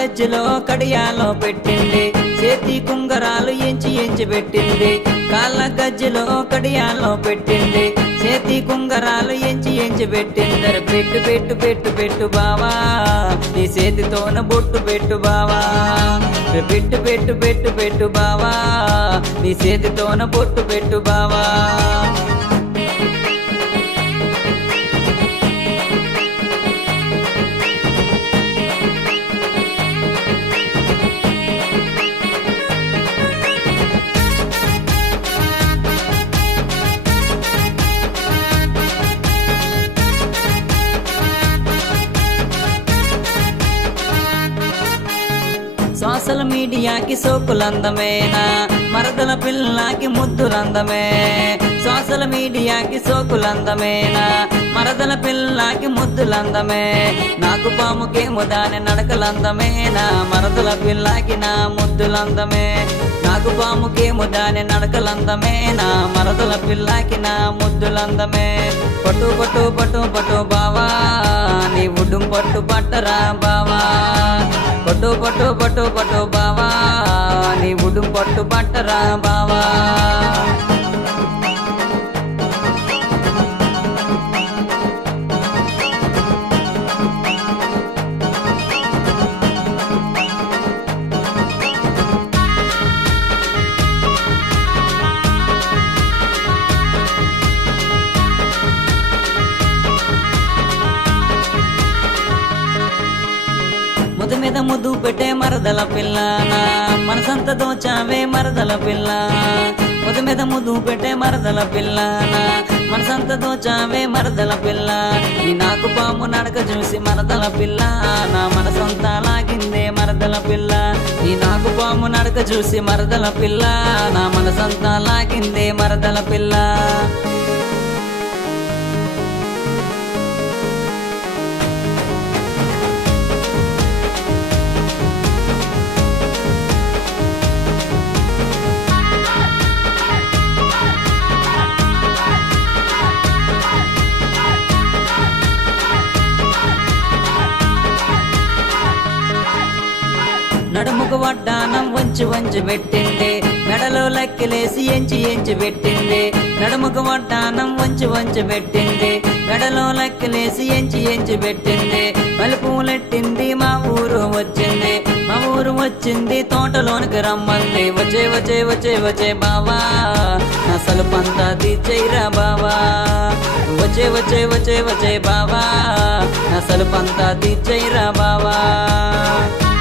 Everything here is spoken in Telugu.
గజ్జలో కడియాలో పెట్టింది, చేతి కుంగరాలు ఎంచి పెట్టింది. కాళ్ళ గజ్జలో కడియాలో పెట్టింది, చేతి కుంగరాలు ఎంచి పెట్టింది. పెట్టు పెట్టు పెట్టు పెట్టు బావా, నీ చేతితోన బొట్టు పెట్టు బావా. పెట్టు పెట్టు పెట్టు పెట్టు బావా, నీ చేతితోన బొట్టు పెట్టు బావా. సోషల్ మీడియాకి సోకులందమేనా, మరదల పిల్లకి ముద్దులందమే. సోషల్ మీడియాకి సోకులందమేనా, మరదల పిల్లకి ముద్దులందమే. నాకు పాముకేమో దాని నడకలందమేనా, మరదల పిల్లకి నా ముద్దులందమే. నాకు పాముకేమో దాని నడకలందమేనా, మరదల పిల్లకి నా ముద్దులందమే. పట్టు పట్టు పట్టు పట్టు బావా, నీ ఉడ్డుం పట్టు పట్టరా బావా. పట్టు పట్టు పట్టు పట్టు బావా, నీ ఉడ్డుం పట్టు పట్టరా బావా. ముద్దు మీద ముద్దు పెట్టే మరదల పిల్ల, నా మనసంత దోచావే మరదల పిల్ల. ముద్దు మీద ముద్దు పెట్టే మరదల పిల్ల, నా మనసంత దోచావే మరదల పిల్ల. నీ నాకు పాము నడక చూసి మరదల పిల్ల, నా మనసంతా లాగిందే మరదల పిల్ల. నీ నాకు పాము నడక చూసి మరదల పిల్ల, నా మనసంతా లాగిందే మరదల పిల్ల. నడుముకు వడ్డానం వంచి పెట్టింది, మెడలో లెక్కలేసి ఎంచి పెట్టింది. నడుముకు వడ్డానం వంచి పెట్టింది, మెడలో లెక్కలేసి ఎంచి పెట్టింది. మలుపులెట్టింది మా ఊరు వచ్చింది, మా ఊరు వచ్చింది తోటలోనికి రమ్మంది. వచ్చే వచ్చే వచ్చే వచ్చే బావా, అసలు పంతా తీర్చేరా బావా. వచ్చే వచ్చే వచ్చే వచ్చే బావా, అసలు పంతా తీర్చేరా బావా.